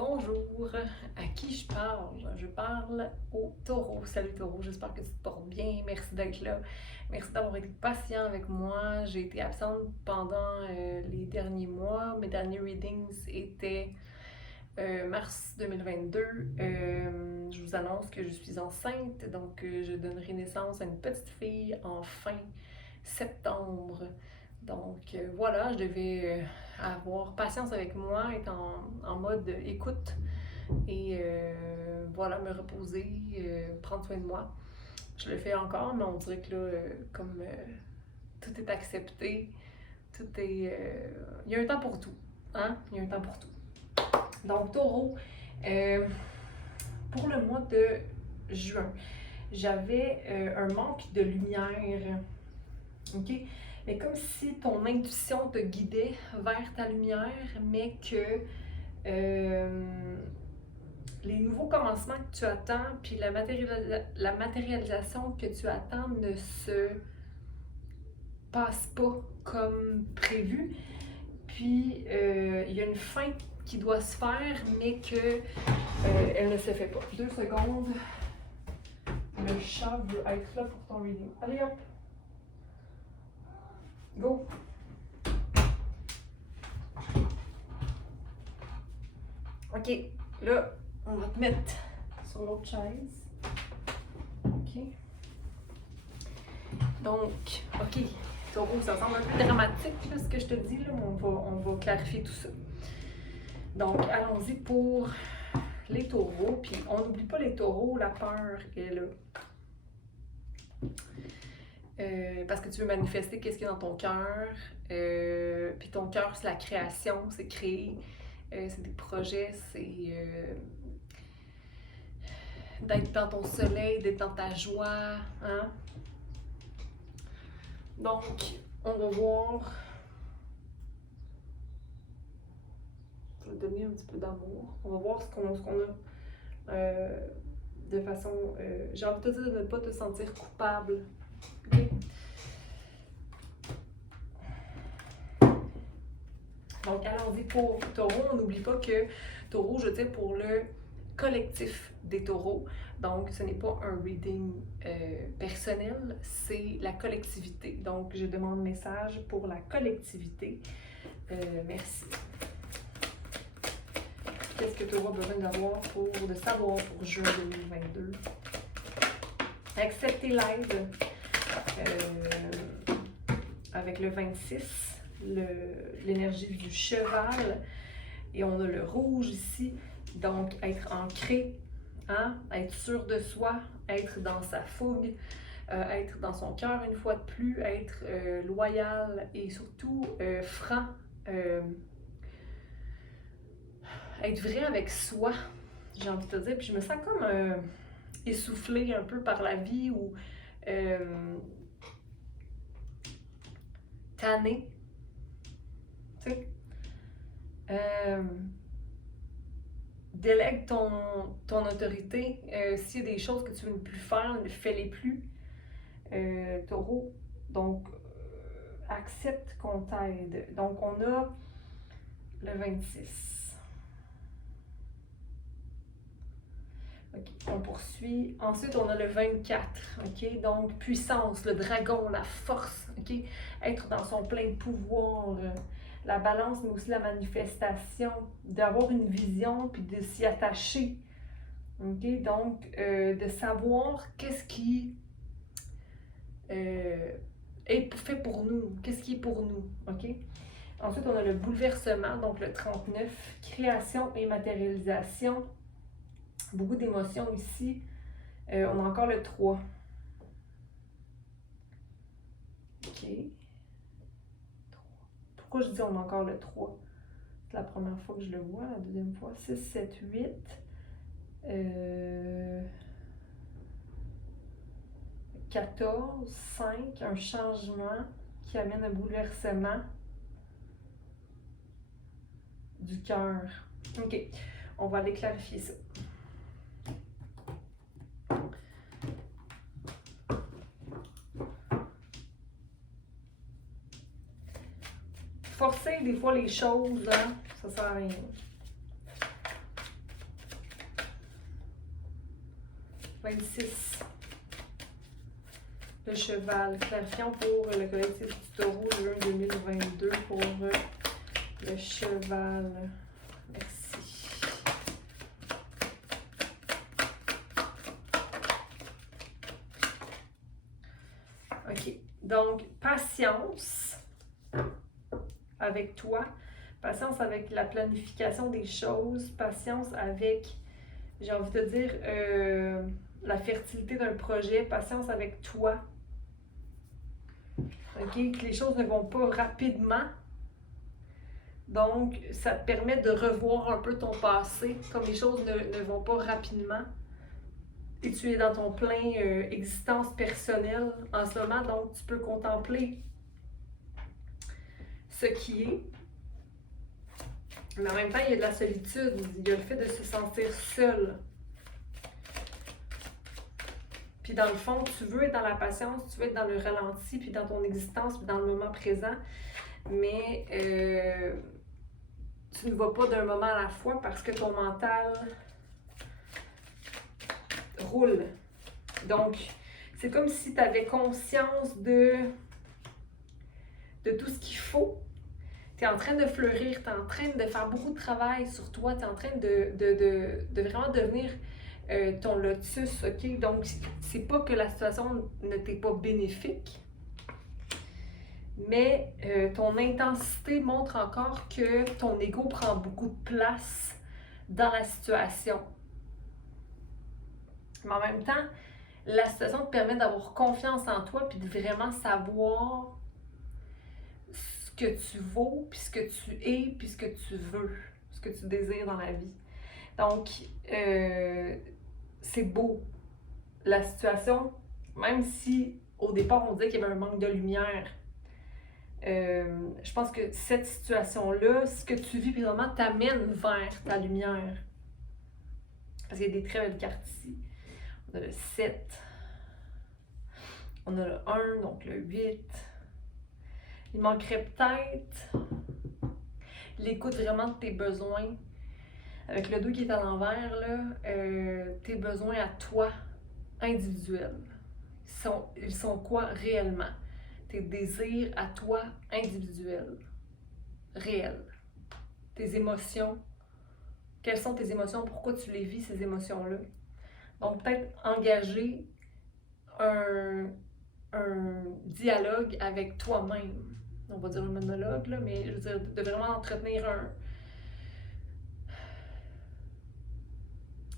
Bonjour, à qui je parle? Je parle au taureau. Salut taureau, j'espère que tu te portes bien. Merci d'être là. Merci d'avoir été patient avec moi. J'ai été absente pendant les derniers mois. Mes derniers readings étaient mars 2022. Je vous annonce que je suis enceinte, donc je donnerai naissance à une petite fille en fin septembre. Donc voilà, je devais avoir patience avec moi, être en mode écoute et voilà, me reposer, prendre soin de moi. Je le fais encore, mais on dirait que là, comme tout est accepté, tout est. Il y a un temps pour tout. Hein? Il y a un temps pour tout. Donc, taureau, pour le mois de juin, j'avais un manque de lumière. OK? Mais comme si ton intuition te guidait vers ta lumière, mais que les nouveaux commencements que tu attends, puis la matérialisation que tu attends ne se passe pas comme prévu. Puis il y a une fin qui doit se faire, mais que elle ne se fait pas. 2 secondes. Le chat veut être là pour ton reading. Allez hop! Go! OK, là, on va te mettre sur l'autre chaise. OK. Donc, OK, taureau, ça semble un peu dramatique, là, ce que je te dis, là, mais on va clarifier tout ça. Donc, allons-y pour les taureaux. Puis, on n'oublie pas les taureaux, la peur est là. Parce que tu veux manifester qu'est-ce qu'il y a dans ton cœur. Puis ton cœur, c'est la création, c'est créer. C'est des projets, c'est d'être dans ton soleil, d'être dans ta joie. Hein? Donc, on va voir. Je vais donner un petit peu d'amour. On va voir ce qu'on a de façon. J'ai envie de te dire de ne pas te sentir coupable. Okay? Donc, allons-y pour taureau. On n'oublie pas que taureau, je dis pour le collectif des taureaux. Donc, ce n'est pas un reading personnel, c'est la collectivité. Donc, je demande message pour la collectivité. Merci. Qu'est-ce que tu auras besoin de savoir pour juin 2022? Accepter l'aide avec le 26, l'énergie du cheval. Et on a le rouge ici. Donc, être ancré, hein? Être sûr de soi, être dans sa fougue, être dans son cœur une fois de plus, être loyal et surtout franc. Être vrai avec soi, j'ai envie de te dire. Puis je me sens comme essoufflée un peu par la vie ou tannée. Tu sais? Délègue ton autorité. S'il y a des choses que tu veux ne plus faire, ne fais-les plus. Taureau. Donc, accepte qu'on t'aide. Donc, on a le 26. Okay, on poursuit. Ensuite, on a le 24. OK? Donc, puissance, le dragon, la force. OK? Être dans son plein pouvoir. La balance, mais aussi la manifestation. D'avoir une vision, puis de s'y attacher. OK? Donc, de savoir qu'est-ce qui est fait pour nous. Qu'est-ce qui est pour nous. OK? Ensuite, on a le bouleversement, donc le 39. Création et matérialisation. Beaucoup d'émotions ici. On a encore le 3. OK. 3. Pourquoi je dis on a encore le 3? C'est la première fois que je le vois, la deuxième fois. 6, 7, 8. 14, 5, un changement qui amène un bouleversement du cœur. OK. On va aller clarifier ça. Forcer des fois les choses, hein, ça sert à rien. 26. Le cheval. Clarifiant pour le collectif du taureau, juin 2022 pour le cheval. Merci. OK. Donc, patience avec toi. Patience avec la planification des choses. Patience avec, j'ai envie de dire, la fertilité d'un projet. Patience avec toi. OK? Que les choses ne vont pas rapidement. Donc, ça te permet de revoir un peu ton passé, comme les choses ne vont pas rapidement. Et tu es dans ton plein existence personnelle en ce moment, donc tu peux contempler ce qui est. Mais en même temps, il y a de la solitude, il y a le fait de se sentir seul. Puis dans le fond, tu veux être dans la patience, tu veux être dans le ralenti, puis dans ton existence, puis dans le moment présent, mais tu ne vas pas d'un moment à la fois parce que ton mental roule. Donc, c'est comme si tu avais conscience de tout ce qu'il faut. Tu es en train de fleurir, tu es en train de faire beaucoup de travail sur toi, tu es en train de vraiment devenir ton lotus, OK? Donc, c'est pas que la situation ne t'est pas bénéfique, mais ton intensité montre encore que ton ego prend beaucoup de place dans la situation. Mais en même temps, la situation te permet d'avoir confiance en toi puis de vraiment savoir ce que tu vaux, puis ce que tu es, puis ce que tu veux, ce que tu désires dans la vie. Donc, c'est beau. La situation, même si au départ on disait qu'il y avait un manque de lumière, je pense que cette situation-là, ce que tu vis présentement t'amène vers ta lumière. Parce qu'il y a des très belles cartes ici. On a le 7. On a le 1, donc le 8. Il manquerait peut-être l'écoute vraiment de tes besoins. Avec le 2 qui est à l'envers, là, tes besoins à toi, individuels. Ils sont quoi réellement? Tes désirs à toi, individuels, réels. Tes émotions. Quelles sont tes émotions? Pourquoi tu les vis, ces émotions-là? Donc, peut-être engager un dialogue avec toi-même. On va dire un monologue, là, mais je veux dire, de vraiment entretenir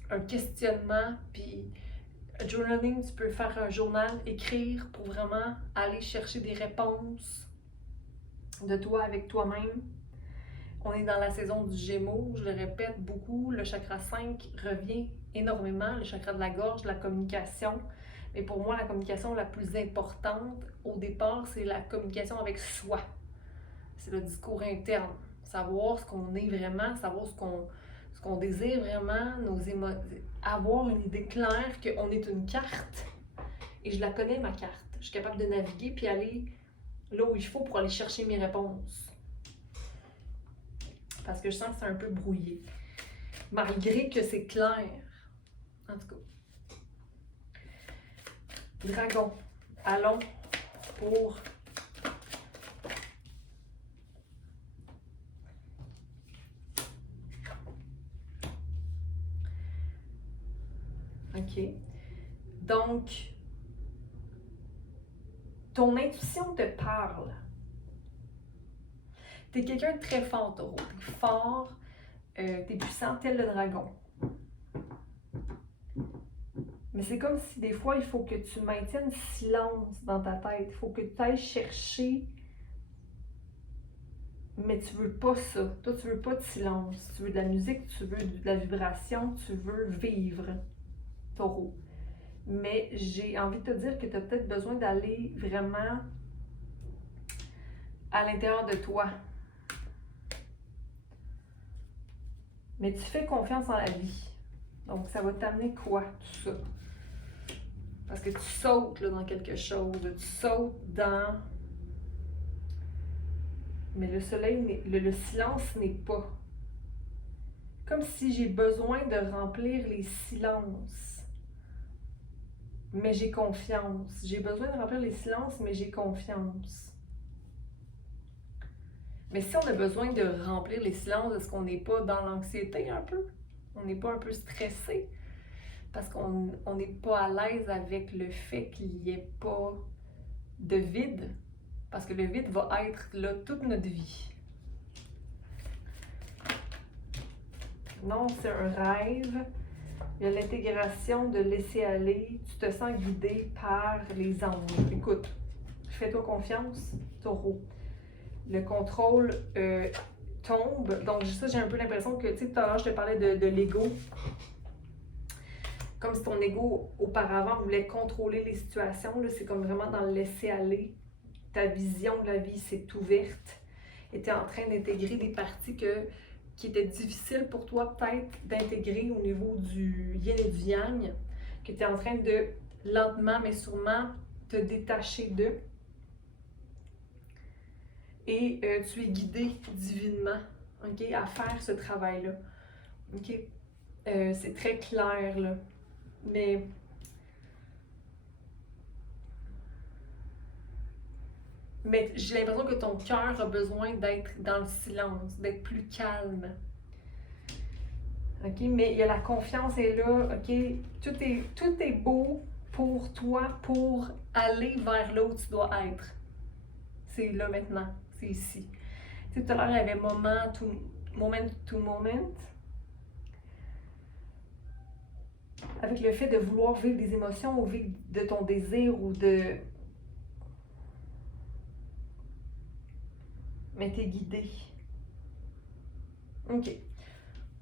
un questionnement, puis journaling, tu peux faire un journal, écrire pour vraiment aller chercher des réponses de toi avec toi-même. On est dans la saison du Gémeaux, je le répète beaucoup, le chakra 5 revient énormément, le chakra de la gorge, de la communication. Mais pour moi, la communication la plus importante, au départ, c'est la communication avec soi. C'est le discours interne. Savoir ce qu'on est vraiment, savoir ce qu'on désire vraiment, avoir une idée claire qu'on est une carte. Et je la connais, ma carte. Je suis capable de naviguer puis aller là où il faut pour aller chercher mes réponses. Parce que je sens que c'est un peu brouillé. Malgré que c'est clair. En tout cas. Dragon. Allons pour OK. Donc, ton intuition te parle. T'es quelqu'un de très fort, Taureau. T'es fort, t'es puissant tel le dragon. Mais c'est comme si des fois, il faut que tu maintiennes silence dans ta tête. Il faut que tu ailles chercher, mais tu veux pas ça. Toi, tu veux pas de silence. Tu veux de la musique, tu veux de la vibration, tu veux vivre, Taureau. Mais j'ai envie de te dire que tu as peut-être besoin d'aller vraiment à l'intérieur de toi. Mais tu fais confiance en la vie. Donc, ça va t'amener quoi, tout ça? Parce que tu sautes là, dans quelque chose, tu sautes dans... Mais le soleil, le silence n'est pas. Comme si j'ai besoin de remplir les silences mais j'ai confiance. J'ai besoin de remplir les silences, mais j'ai confiance. Mais si on a besoin de remplir les silences, est-ce qu'on n'est pas dans l'anxiété un peu? On n'est pas un peu stressé? Parce qu'on n'est pas à l'aise avec le fait qu'il n'y ait pas de vide. Parce que le vide va être là toute notre vie. Non, c'est un rêve. Il y a l'intégration de laisser aller. Tu te sens guidé par les anges. Écoute, fais-toi confiance, taureau. Le contrôle tombe. Donc ça, j'ai un peu l'impression que, tu sais, tout à l'heure, je te parlais de l'ego. Comme si ton ego, auparavant, voulait contrôler les situations. Là, c'est comme vraiment dans le laisser aller. Ta vision de la vie s'est ouverte. Et tu es en train d'intégrer des parties qui étaient difficiles pour toi, peut-être, d'intégrer au niveau du yin et du yang. Que tu es en train de, lentement mais sûrement, te détacher d'eux. Et tu es guidé divinement, ok, à faire ce travail-là. Ok? C'est très clair, là. Mais j'ai l'impression que ton cœur a besoin d'être dans le silence, d'être plus calme. Ok? Mais il y a la confiance est là, ok? Tout est beau pour toi, pour aller vers là où tu dois être. C'est là maintenant, c'est ici. Tu sais, tout à l'heure, il y avait moment to moment. Avec le fait de vouloir vivre des émotions ou vivre de ton désir ou de... Mais t'es guidé. Ok.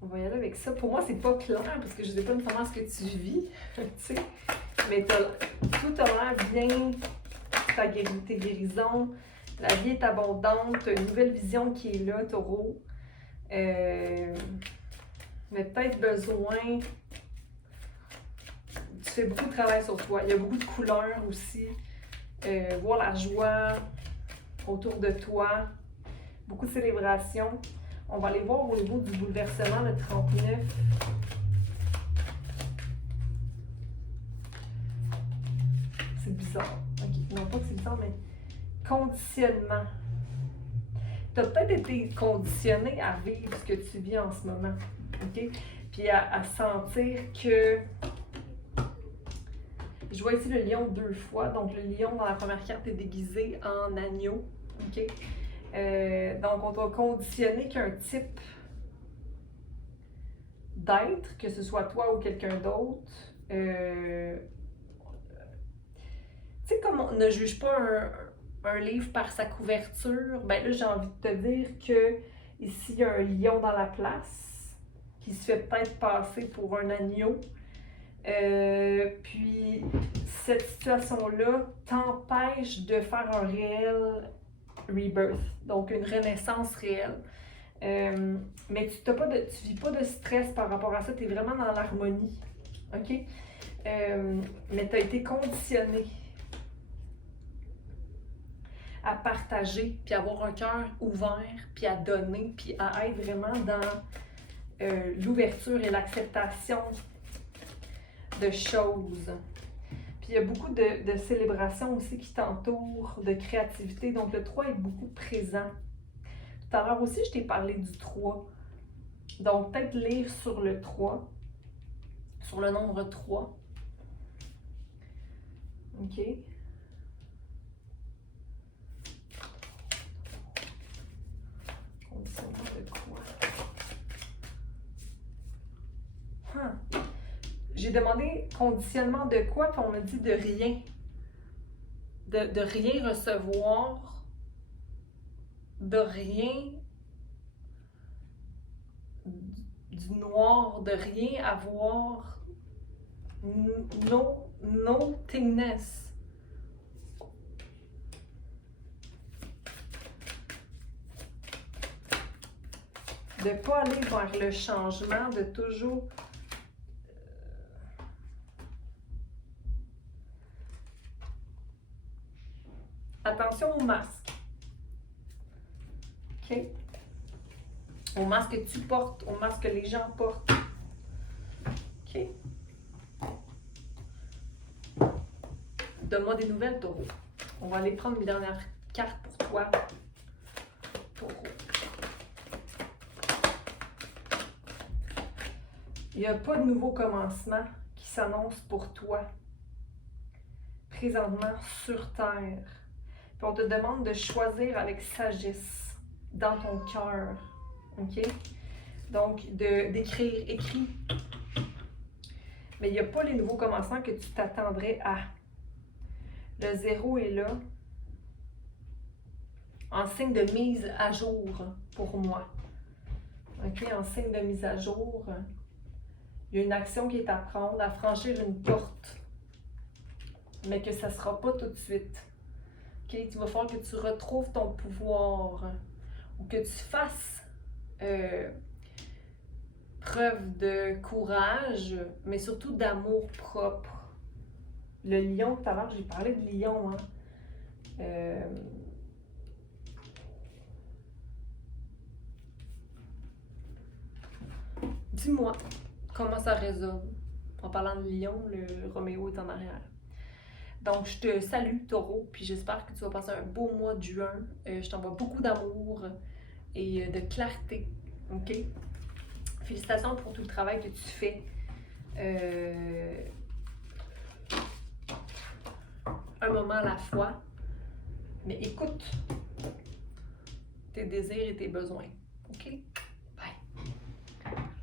On va y aller avec ça. Pour moi, c'est pas clair parce que je sais pas nécessairement ce que tu vis, tu sais. Mais tout a l'air bien. Tes guérisons. La vie est abondante. Tu as une nouvelle vision qui est là, taureau. Mais peut-être besoin... Tu fais beaucoup de travail sur toi. Il y a beaucoup de couleurs aussi. Voir la joie autour de toi. Beaucoup de célébrations. On va aller voir au niveau du bouleversement, le 39. C'est bizarre. Ok, non pas que c'est bizarre, mais conditionnement. Tu as peut-être été conditionné à vivre ce que tu vis en ce moment. Ok? Puis à sentir que... Je vois ici le lion 2 fois. Donc, le lion, dans la première carte, est déguisé en agneau. OK? Donc, on doit conditionner qu'un type d'être, que ce soit toi ou quelqu'un d'autre, tu sais, comme on ne juge pas un livre par sa couverture, ben là, j'ai envie de te dire que ici, il y a un lion dans la place qui se fait peut-être passer pour un agneau. Puis cette situation-là t'empêche de faire un réel rebirth, donc une renaissance réelle. Mais tu vis pas de stress par rapport à ça, tu es vraiment dans l'harmonie. OK? Mais tu as été conditionné à partager, puis avoir un cœur ouvert, puis à donner, puis à être vraiment dans l'ouverture et l'acceptation de choses. Puis il y a beaucoup de célébrations aussi qui t'entourent, de créativité. Donc le 3 est beaucoup présent. Tout à l'heure aussi, je t'ai parlé du 3. Donc peut-être lire sur le 3, sur le nombre 3. OK. Conditionnement de quoi? J'ai demandé conditionnement de quoi, puis on m'a dit de rien. De rien recevoir, de rien, du noir, de rien avoir, nothingness. De ne pas aller vers le changement, de toujours... Attention au masque. OK? Au masque que tu portes, au masque que les gens portent. OK? Donne-moi des nouvelles, taureau. On va aller prendre une dernière carte pour toi, taureau. Il n'y a pas de nouveau commencement qui s'annonce pour toi, présentement sur Terre. Puis on te demande de choisir avec sagesse dans ton cœur. OK? Donc, d'écrire, écris. Mais il n'y a pas les nouveaux commencements que tu t'attendrais à. Le 0 est là, en signe de mise à jour pour moi. OK? En signe de mise à jour, il y a une action qui est à prendre, à franchir une porte, mais que ça ne sera pas tout de suite. OK? Il va falloir que tu retrouves ton pouvoir ou que tu fasses preuve de courage, mais surtout d'amour propre. Le lion, tout à l'heure, j'ai parlé de lion, hein? Dis-moi comment ça résonne. En parlant de lion, le Roméo est en arrière. Donc, je te salue, taureau, puis j'espère que tu vas passer un beau mois de juin. Je t'envoie beaucoup d'amour et de clarté, OK? Félicitations pour tout le travail que tu fais. Un moment à la fois, mais écoute tes désirs et tes besoins, OK?